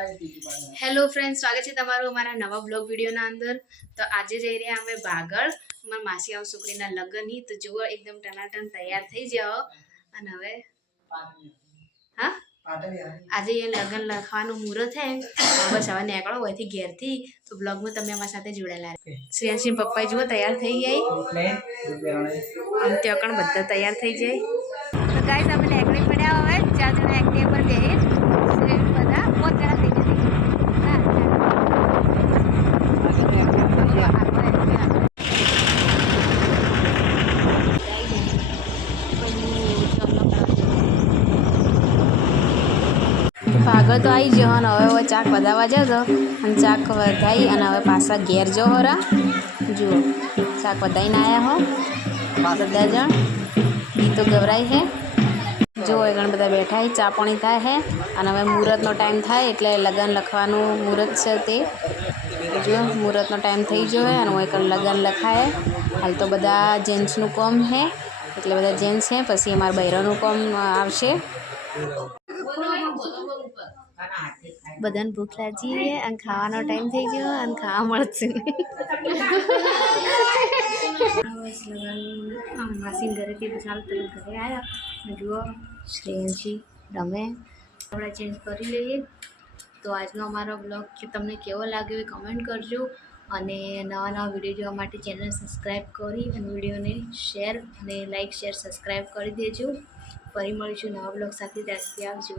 Hello friend, સ્વાગત છે તમારું અમારા નવા બ્લોગ વિડીયોના અંદર। તો આજે જઈ રહ્યા અમે બાગળ અમારા માસી આવ છોકરીના લગ્નની। તો જુઓ એકદમ ટનાટન તૈયાર થઈ જાઓ। અને હવે હા આજે એ લગ્ન લખવાનું મુહૂર્ત છે। બસ હવે નીકળો હોયથી ઘેરથી। તો બ્લોગમાં તમે અમારી સાથે જોડાયેલા શ્રેયાંશી પપ્પા જુઓ તૈયાર થઈ ગઈ આમ ત્યાં કણ બધા તૈયાર થઈ જાય। તો ગાઈસ અમે નીકળી પડ્યા હવે 4 જણા એક્ટિવા પર બેહી બધા 5 જણા થઈ ગયા। ભાગળ તો આવી ગયો અને હવે ચાક વધાવવા જતો અને ચાક વધાઈ અને હવે પાછા ઘેર જો હોરા જુઓ ચાક વધાઈને આવ્યા હો બધા જણ ગીતો ગવરાય છે। જો એ ઘણા બધા બેઠા ચા પાણી થાય છે અને હવે મુહૂર્તનો ટાઈમ થાય એટલે લગ્ન લખવાનું મુહૂર્ત છે તે જો મુહૂર્તનો ટાઈમ થઈ ગયો છે અને હું લગ્ન લખાય। હાલ તો બધા જેન્ટ્સનું કામ છે એટલે બધા જેન્ટ્સ છે પછી અમારા બૈરાનું કામ આવશે। બધાને ભૂખ લાગી છે અને ખાવાનો ટાઈમ થઈ ગયો અને ખાવા મળશે માસીન ઘરેથી ચાલ ઘરે આવ્યા જુઓ શ્રેયાંશી રમે આપણે ચેન્જ કરી લઈએ। તો આજનો અમારો બ્લોગ તમને કેવો લાગ્યો એ કમેન્ટ કરજો અને નવા નવા વિડીયો જોવા માટે ચેનલ સબસ્ક્રાઈબ કરી અને વિડીયોને શેર અને લાઈક શેર સબસ્ક્રાઈબ કરી દેજો। ફરી મળીશું નવા બ્લોગ સાથે, ત્યાં સુધી આવજો।